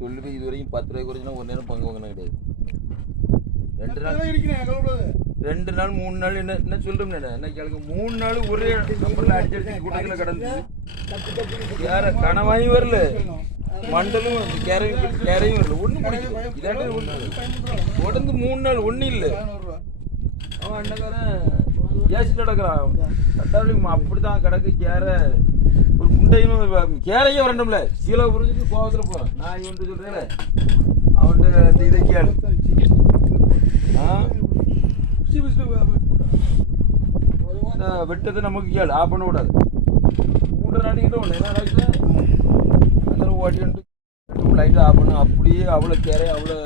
சொல்லி போய் இது வரைக்கும் 10 ரூபாய் குறைஞ்சுனா ஒரு நேரம் பங்கு வாங்கினா கிடையாது. 2 நாள் 3 நாள் என்ன சொல்றோம் என்ன கேளுங்க 3 நாள் ஒரே நம்பர்ல அடிச்சு கூட்டத்துல கடந்து யார கனவாயும் வரல மண்டலும் கேரையும் வரல ஒன்றும் பிடிக்கும் இதாட்ட தொடர்ந்து 3 நாள் ஒன்றும் இல்லை. அவன் அண்ணக்காரன் ஏசிட்டு கிடக்குறான் கட்டாளி அப்படித்தான் கிடக்கு கேரை ஒரு குண்டையும் கேரையே வரணும்ல சீலை புரிஞ்சுட்டு கோவத்தில் போகிறான். நான் இவன்ட்டு சொல்கிறேன் அவன்கிட்ட அந்த இதை கேளு வெட்டத்தை நமக்கு கேளு ஆஃப் பண்ண கூடாது. 3 நாளைக்கிட்ட ஒன்று என்ன ஆகிட்டு அந்த ஓட்டி வந்துட்டு லைட்டு ஆஃப் பண்ணு அப்படியே அவ்வளோ கேரை அவ்வளோ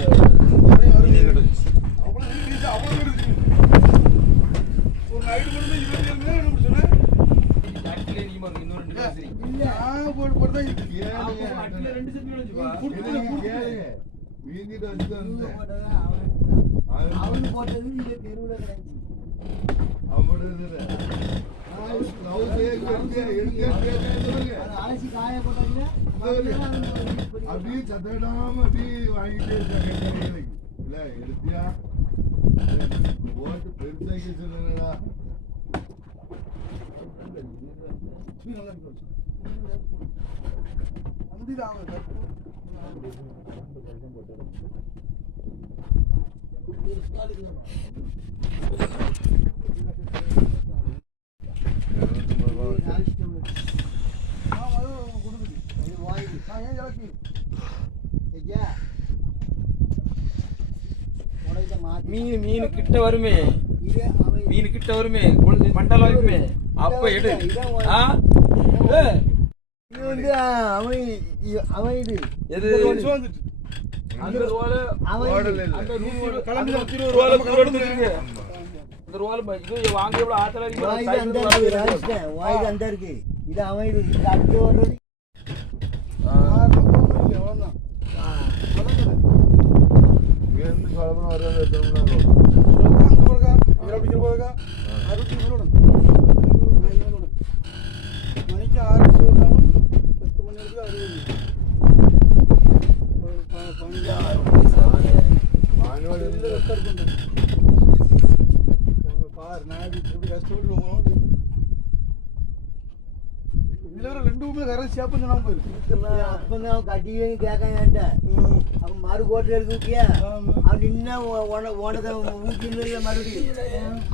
கிடந்துச்சு. அப்படியே சத்தடாம அப்படியே வாங்கிட்டே இருக்காங்க. இல்ல எடுத்தியா ஓட்டு பெருசாக்கி சொல்லுங்கடா. மீன் கிட்ட வருமே மண்டலம் வருமே அப்ப எடு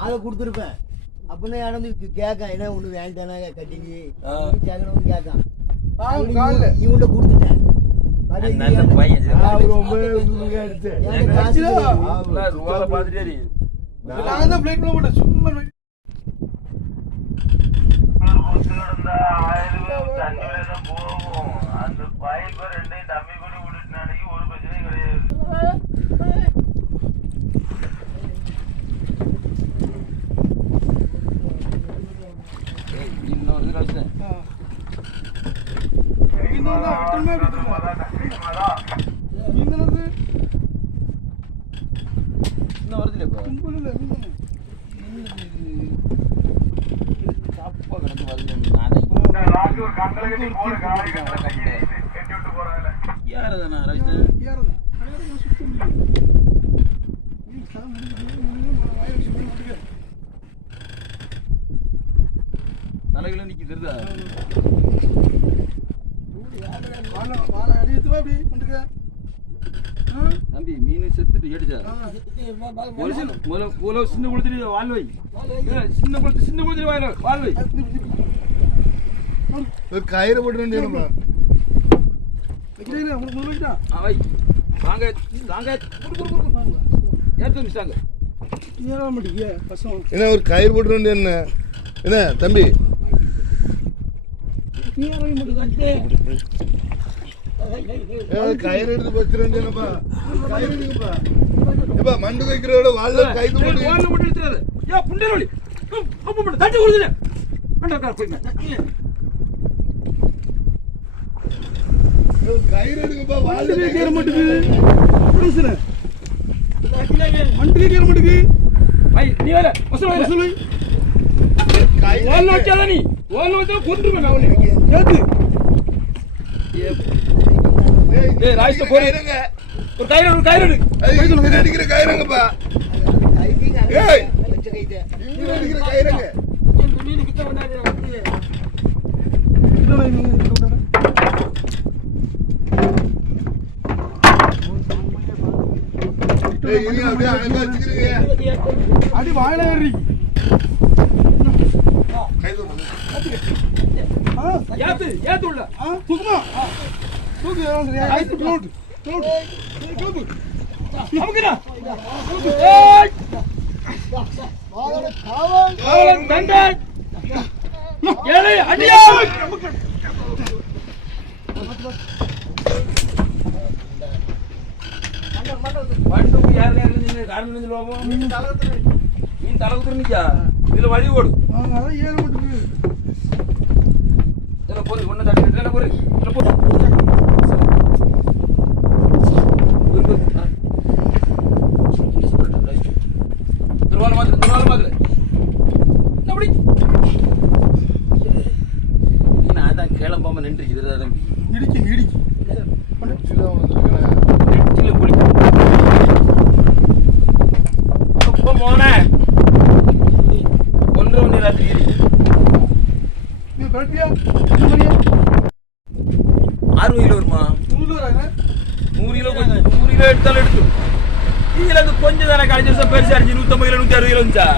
அதை கொடுத்துருப்பேன். அப்படின்னா யாரும் கேட்க என்ன ஒண்ணு வேண்டானா கட்டிக்கு கேட்கணும் கேட்கான் இவன்ட கொடுத்துட்டேன். அந்த பைப் 2 தம்பி பண்ணி விட்டுனாடி ஒரு பிரச்சனையும் கிடையாது. தலைகளை நிக்கி தெரியுதா தம்பி மீன் செத்துட்டு ஏடிச்சா சின்ன குளத்துல வாழ்வை சின்ன குளத்துல வாழ்வை கயிறு போட்டு வாங்க வாங்க ஏற்ற என்ன ஒரு கயிறு போட்டு என்ன என்ன தம்பி கயிறு எடுத்து வச்சிருந்தேன்ப்பா கயிறு எடுப்பா மண்டு வைக்கிறோட வாழ்ல கைது போட்டு தட்டி கொடுத்துரு கயிறு எடுங்கப்பா வாழ்ல கேற மாட்டேங்குது மண்டிலே கேற மாட்டேங்குது நீ வேற வசூல் ஓல்ல வச்சாத நீ ஓல்ல வச்சா கொன்றுவேன் அவனை ஏத்து டேய் ராஜ்ட்ட போறீங்க கயிறுங்க. ஒரு கயிறு இது அடிக்கிற கயிறுங்கப்பா. ஏய். இது அடிக்கிற கயிறுங்க. ஏய், இது அப்படியே அழகா வச்சுக்கிறீங்க. அடி வாயில ஏறி கை தூக்கு. ஏத்து உள்ள தூக்குமா தூக்கு ஐஸ் தூக்கு தூக்கு அமுக்குடா ஏய் வாளோட காவல் காவலன் தண்டை ஏலே அடியா பண்டுக்கு யார் நின்னு காரணம் சொல்லுவாங்க மீன் தலை குத்துறீங்க இதுல வழி ஓடு அதான் ஏற மாட்டேங்குது இதுல போய் ஒண்ணு தட்டி இதுல போய் இதுல போ திருவால மாதிரி அப்படி நான் தான் கிளம்பாம நின்று இதுதான் இடிக்கு சில வந்துருக்கேன். நெட்டில குளி அப்ப மோனே ஒன்றரை மணி ராத்திரி நீ கரெக்டியா என்ன பண்ணியா 6 கிலோ வருமா 100 வராங்க 100 கிலோ கொஞ்சம் 100 கிலோ எடுத்தாலும் எடுத்து இதுல கொஞ்சம் தானே கழிச்சு பெருசா அடிச்சு 150 கிலோ 160 கிலோ இருந்துச்சா